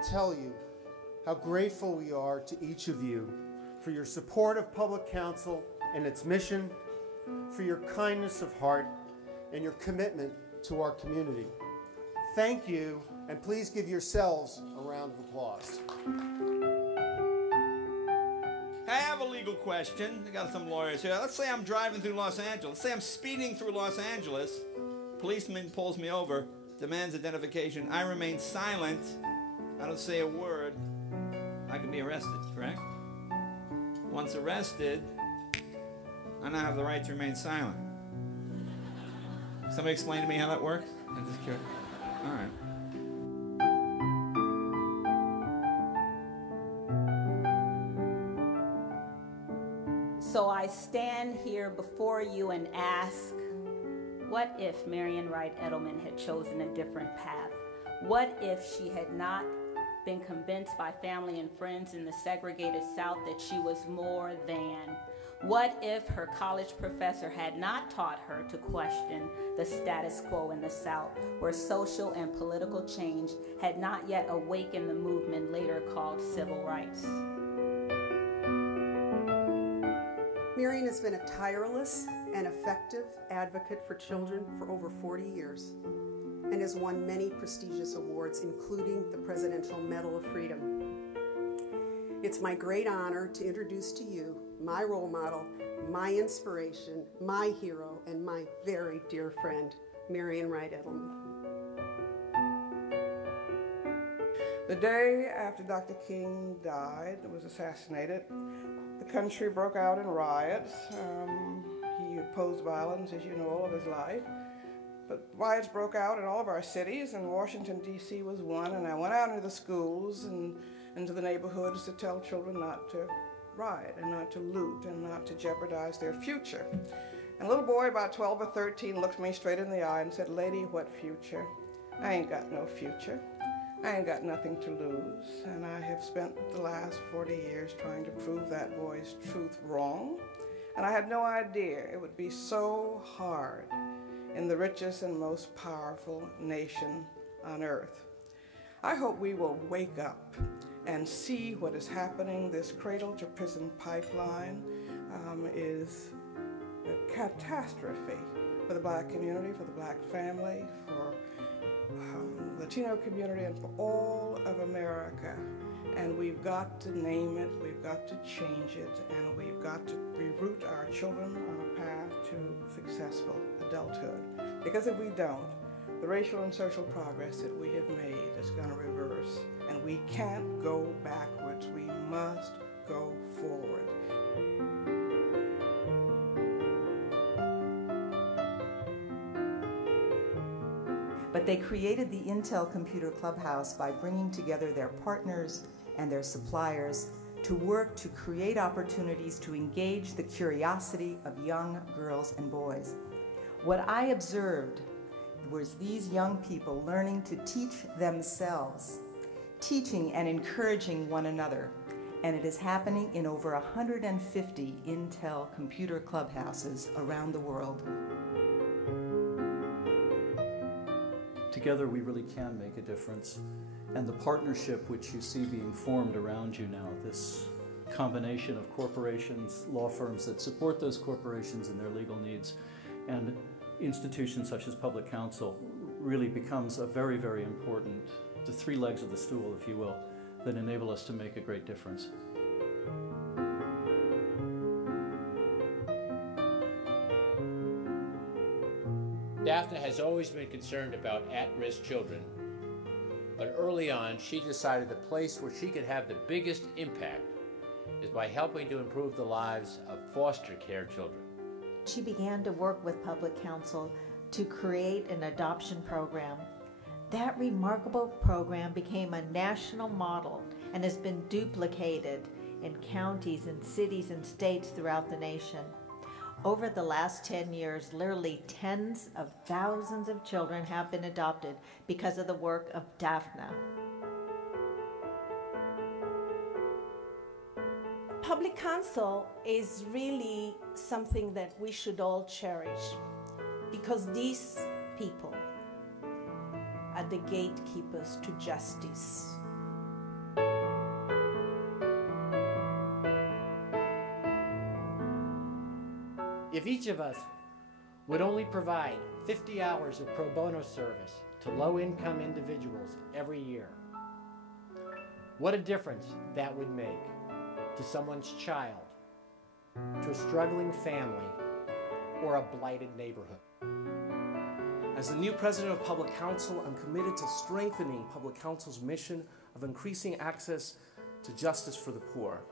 to tell you how grateful we are to each of you for your support of Public Counsel and its mission, for your kindness of heart, and your commitment to our community. Thank you, and please give yourselves a round of applause. I have a legal question. I got some lawyers here. Let's say I'm driving through Los Angeles. Let's say I'm speeding through Los Angeles. Policeman pulls me over, demands identification. I remain silent. I don't say a word. I can be arrested, correct? Once arrested, I now have the right to remain silent. Somebody explain to me how that works? I'm just curious. All right. So I stand here before you and ask, what if Marian Wright Edelman had chosen a different path? What if she had not been convinced by family and friends in the segregated South that she was more than? What if her college professor had not taught her to question the status quo in the South, where social and political change had not yet awakened the movement later called civil rights? Marian has been a tireless and effective advocate for children for over 40 years and has won many prestigious awards, including the Presidential Medal of Freedom. It's my great honor to introduce to you my role model, my inspiration, my hero, and my very dear friend, Marian Wright Edelman. The day after Dr. King died, was assassinated, the country broke out in riots. He opposed violence, as you know, all of his life. But riots broke out in all of our cities, and Washington, D.C. was one. And I went out into the schools and into the neighborhoods to tell children not to riot and not to loot and not to jeopardize their future. And a little boy about 12 or 13 looked me straight in the eye and said, "Lady, what future? I ain't got no future. I ain't got nothing to lose." And I have spent the last 40 years trying to prove that boy's truth wrong. And I had no idea it would be so hard in the richest and most powerful nation on earth. I hope we will wake up and see what is happening. This cradle to prison pipeline is a catastrophe for the black community, for the black family, for the Latino community, and for all of America. And we've got to name it, we've got to change it, and we've got to reroute our children on a path to successful adulthood. Because if we don't, the racial and social progress that we have made is going to reverse. And we can't go backwards, we must go forward. But they created the Intel Computer Clubhouse by bringing together their partners and their suppliers to work to create opportunities to engage the curiosity of young girls and boys. What I observed was these young people learning to teach themselves, teaching and encouraging one another, and it is happening in over 150 Intel Computer Clubhouses around the world. Together we really can make a difference. And the partnership which you see being formed around you now, this combination of corporations, law firms that support those corporations and their legal needs, and institutions such as Public Counsel, really becomes a very, very important, the three legs of the stool, if you will, that enable us to make a great difference. Daphne has always been concerned about at-risk children, but early on she decided the place where she could have the biggest impact is by helping to improve the lives of foster care children. She began to work with Public Counsel to create an adoption program. That remarkable program became a national model and has been duplicated in counties and cities and states throughout the nation. Over the last 10 years, literally tens of thousands of children have been adopted because of the work of Daphne. Public Counsel is really something that we should all cherish, because these people are the gatekeepers to justice. If each of us would only provide 50 hours of pro bono service to low-income individuals every year, what a difference that would make to someone's child, to a struggling family, or a blighted neighborhood. As the new president of Public Counsel, I'm committed to strengthening Public Counsel's mission of increasing access to justice for the poor.